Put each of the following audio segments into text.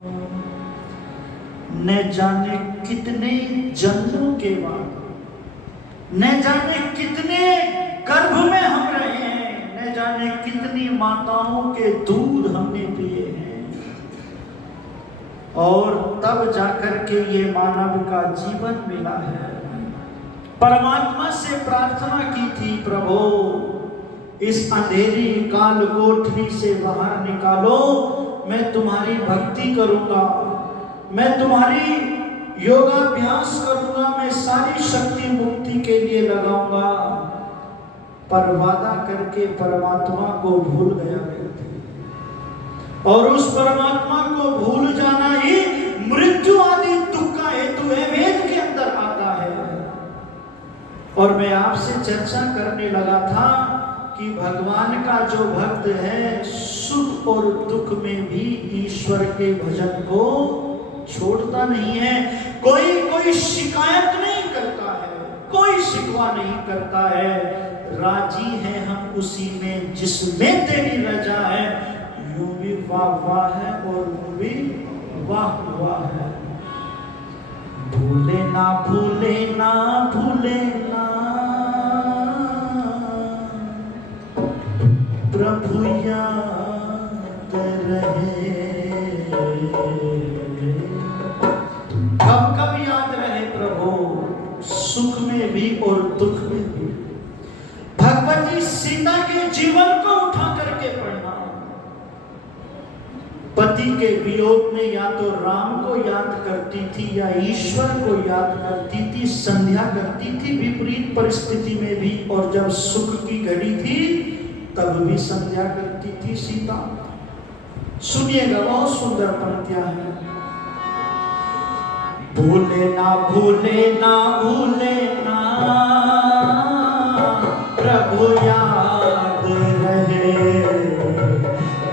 न जाने कितने जन्मों के बाद, न जाने कितने गर्भ में हम रहे हैं, न जाने कितनी माताओं के दूध हमने पिए हैं, और तब जाकर के ये मानव का जीवन मिला है। परमात्मा से प्रार्थना की थी, प्रभु इस अंधेरी काल कोठरी से बाहर निकालो, मैं तुम्हारी भक्ति करूंगा, मैं तुम्हारी योगाभ्यास करूंगा, मैं सारी शक्ति मुक्ति के लिए लगाऊंगा। पर वादा करके परमात्मा को भूल गया व्यक्ति, और उस परमात्मा को भूल जाना ही मृत्यु आदि दुख का हेतु है, वेद के अंदर आता है। और मैं आपसे चर्चा करने लगा था कि भगवान का जो भक्त है सुख और दुख में भी ईश्वर के भजन को छोड़ता नहीं है। कोई शिकायत नहीं करता है, कोई शिकवा नहीं करता है, राजी है हम उसी में जिसमें तेरी रजा है। यूं भी वाह वाह है और यूं भी वाह वाह है। भूले ना भूले ना भूले ना प्रभु याद रहे। कब कब याद रहे प्रभु, सुख में भी और दुख में भी। भगवती सीता के जीवन को उठा करके पढ़ना। पति के वियोग में या तो राम को याद करती थी या ईश्वर को याद करती थी, संध्या करती थी विपरीत परिस्थिति में भी, और जब सुख की घड़ी थी तब भी संध्या करती थी सीता। सुनिएगा, बहुत सुंदर पंक्तियां हैं। भूले ना भूले ना भूले ना प्रभु याद रहे।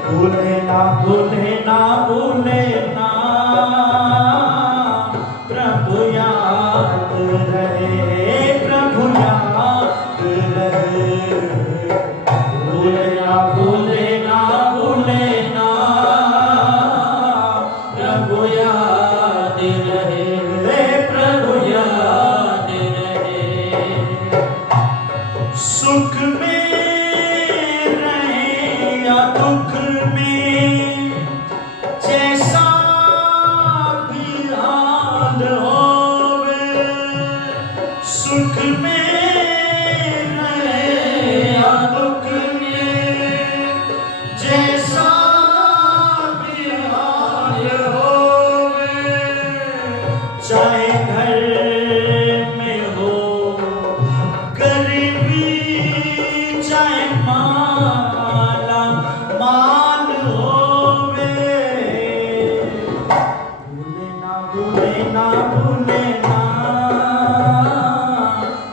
भूले ना भूले ना भूले ना प्रभु याद रहे, प्रभु याद रहे। भूले ना भूले ना भूले ना प्रभु याद रहे, प्रभु याद रहे। सुख में रहे या दुख में, जैसा भी हाल होवे, सुख में रहे या दुख में, जैसा भी हाल होवे, चाहे घर में हो गरीबी, चाहे माला माल होवे। भूले ना भूले ना भूले ना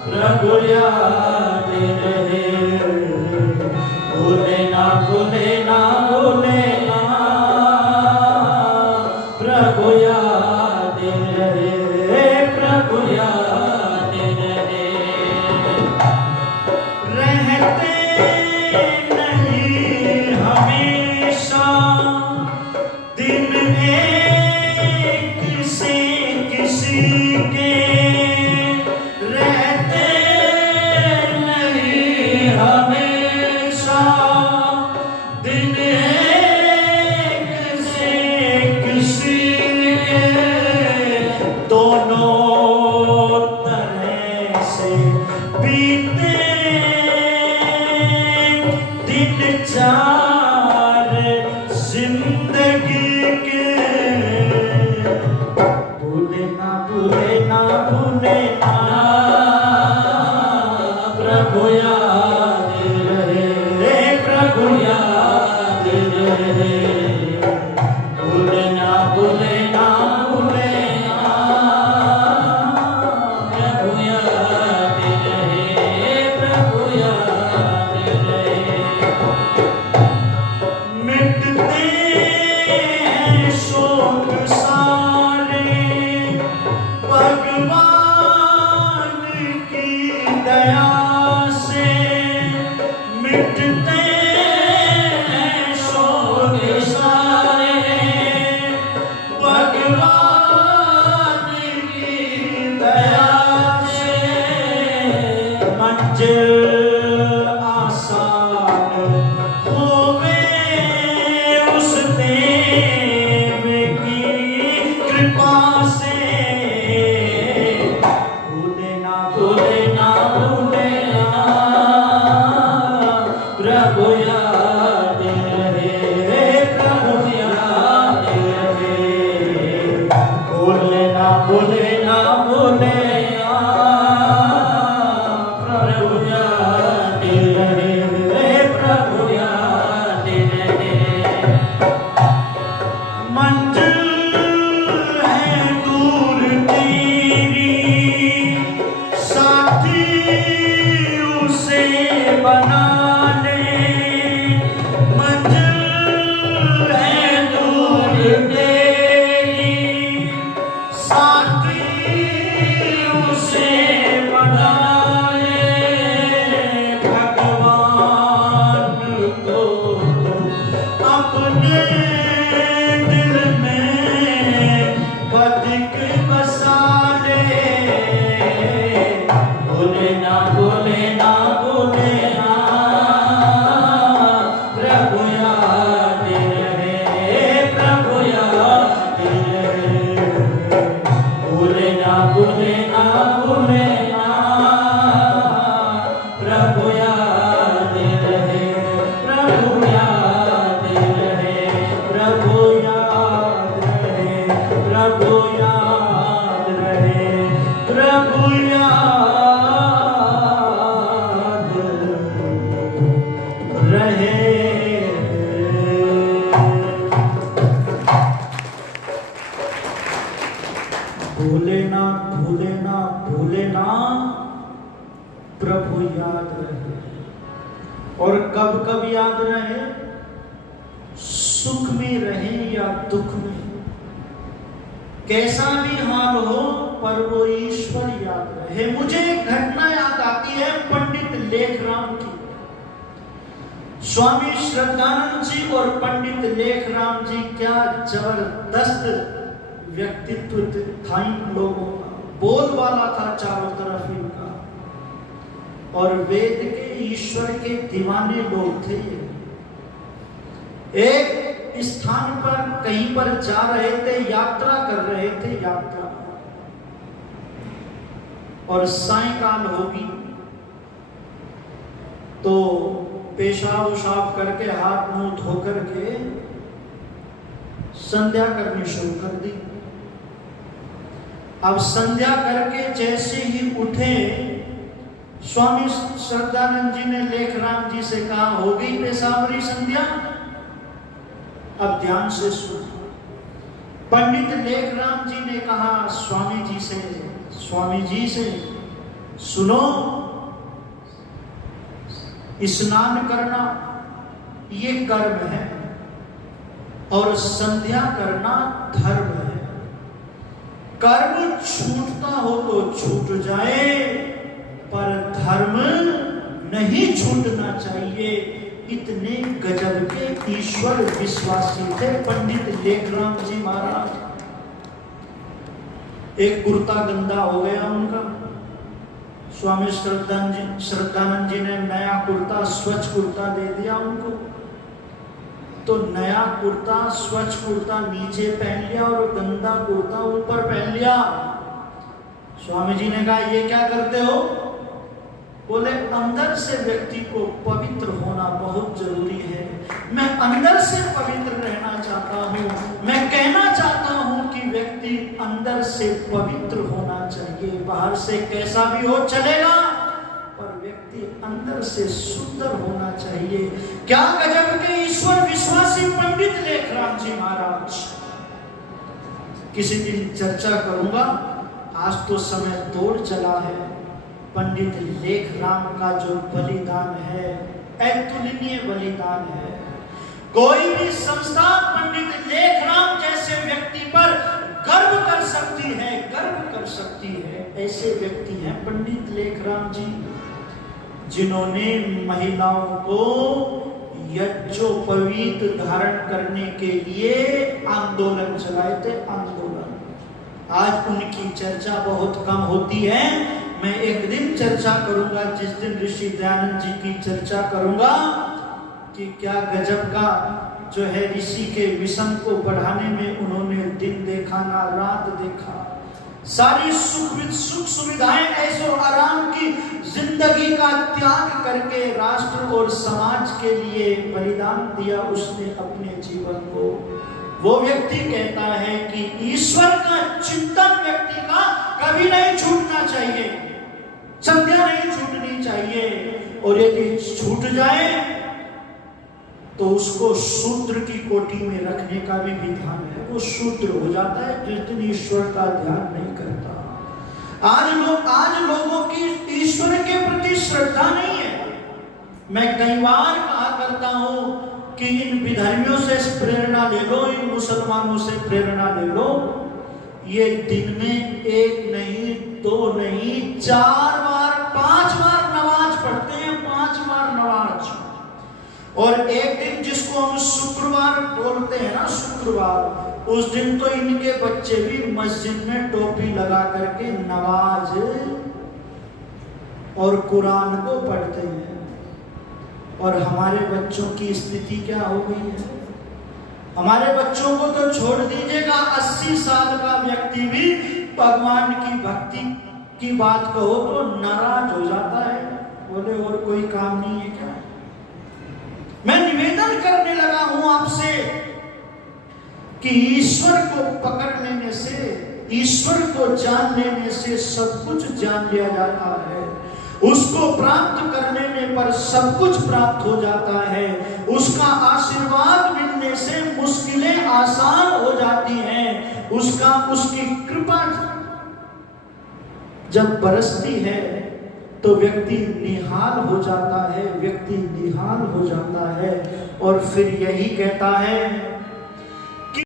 प्रभु याद रहे। भूले ना भूले ना भूले ना प्रभु याद रहे, प्रभु याद रहे। रहते नहीं हमेशा दिन एक से किसी के, रहते नहीं हमेशा दिन एक से किसी के। दोनों तरह से बीते दिन चार जिंदगी के। भूले ना भूले ना भूले ना प्रभु याद रहे, प्रभु याद रहे। भूले ना भूले ना भूले ना प्रभु याद रहे, प्रभु याद रहे। मिटते हैं शोक सारे, भगवान की दया से मिटते हैं शोक सारे, प्रभु याद रहे, प्रभु याद रहे। भूले ना भूले ना भूले ना, प्रभु याद रहे। और कब कब याद रहे? सुख में रहे या दुख में, कैसा भी हाल हो पर वो ईश्वर याद रहे। मुझे एक घटना याद आती है पंडित लेखराम की। स्वामी श्रद्धानंद जी और पंडित लेखराम जी, क्या जबरदस्त व्यक्तित्व था इन लोगों का। बोलबाला था चारों तरफ इनका, और वेद के ईश्वर के दीवाने लोग थे। एक स्थान पर कहीं पर जा रहे थे, यात्रा कर रहे थे, यात्रा, और सायंकाल होगी तो पेशाब उशाब करके हाथ मुंह धो करके संध्या करनी शुरू कर दी। अब संध्या करके जैसे ही उठे, स्वामी श्रद्धानंद जी ने लेखराम जी से कहा, हो गई पेशाबरी संध्या? अब ध्यान से सुनो। पंडित लेखराम जी ने कहा स्वामी जी से, सुनो, स्नान करना ये कर्म है और संध्या करना धर्म है। कर्म छूटता हो तो छूट जाए, पर धर्म नहीं छूटना चाहिए। इतने गजब के ईश्वर विश्वासी थे पंडित लेखराम जी महाराज। एक कुर्ता गंदा हो गया उनका, स्वामी श्रद्धानंद जी ने नया कुर्ता, स्वच्छ कुर्ता दे दिया उनको। तो नया कुर्ता, स्वच्छ कुर्ता नीचे पहन लिया और गंदा कुर्ता ऊपर पहन लिया। स्वामी जी ने कहा, ये क्या करते हो? बोले, अंदर से व्यक्ति को पवित्र होना बहुत जरूरी है। मैं अंदर से पवित्र रहना चाहता हूँ। मैं कहना चाहता हूँ कि व्यक्ति अंदर से पवित्र होना चाहिए। बाहर से कैसा भी हो चलेगा, पर व्यक्ति अंदर से सुंदर होना चाहिए। क्या गजब के ईश्वर विश्वासी पंडित लेखराम जी महाराज। किसी दिन चर्चा करूंगा, आज तो समय दौड़ चला है। पंडित लेखराम का जो बलिदान है, अतुलनीय बलिदान है। कोई भी संस्था पंडित लेखराम जैसे व्यक्ति पर गर्व कर सकती है, गर्व कर सकती है। ऐसे व्यक्ति हैं पंडित लेखराम जी, जिन्होंने महिलाओं को यज्ञोपवीत धारण करने के लिए आंदोलन चलाए थे, आंदोलन। आज उनकी चर्चा बहुत कम होती है। मैं एक दिन चर्चा करूंगा, जिस दिन ऋषि दयानंद जी की चर्चा करूंगा कि क्या गजब का जो है ऋषि के विषम को बढ़ाने में उन्होंने दिन देखा ना रात देखा। सारी सुख सुविधाएं, ऐशो आराम की जिंदगी का त्याग करके राष्ट्र और समाज के लिए बलिदान दिया उसने अपने जीवन को। वो व्यक्ति कहता है कि ईश्वर का चिंतन व्यक्ति का कभी नहीं छूटना चाहिए, संध्या नहीं छूटनी चाहिए, और यदि छूट जाए तो उसको शूद्र की कोटि में रखने का भी विधान है। वो शूद्र हो जाता है जिस दिन ईश्वर का ध्यान नहीं करता। आज लोगों की ईश्वर के प्रति श्रद्धा नहीं है। मैं कई बार कहा करता हूं कि इन विधर्मियों से प्रेरणा ले लो, इन मुसलमानों से प्रेरणा ले लो। ये दिन में एक नहीं, दो नहीं, 4 बार 5 बार नमाज पढ़ते हैं, 5 बार नमाज। और एक दिन जिसको हम शुक्रवार बोलते हैं ना, शुक्रवार, उस दिन तो इनके बच्चे भी मस्जिद में टोपी लगा करके नमाज और कुरान को पढ़ते हैं। और हमारे बच्चों की स्थिति क्या हो गई है? हमारे बच्चों को तो छोड़ दीजिएगा, 80 साल का व्यक्ति भी भगवान की भक्ति की बात कहो तो नाराज हो जाता है। बोले, और कोई काम नहीं है क्या? मैं निवेदन करने लगा हूं आपसे कि ईश्वर को पकड़ लेने से ईश्वर को जान लेने से सब कुछ जान लिया जाता है, उसको प्राप्त करने में पर सब कुछ प्राप्त हो जाता है, उसका आशीर्वाद मिलने से मुश्किलें आसान हो जाती हैं, उसकी कृपा जब बरसती है तो व्यक्ति निहाल हो जाता है, व्यक्ति निहाल हो जाता है। और फिर यही कहता है